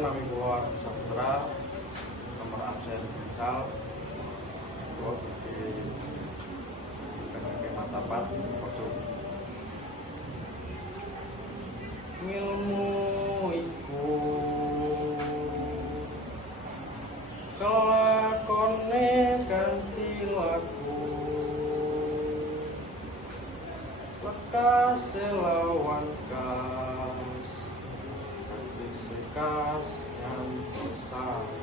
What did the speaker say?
nami buat Saputra, nomor absen misal buat di Macapat foto ngilmu iku kelakone ganti laku lekas lawan kas ganti sekas yang besar.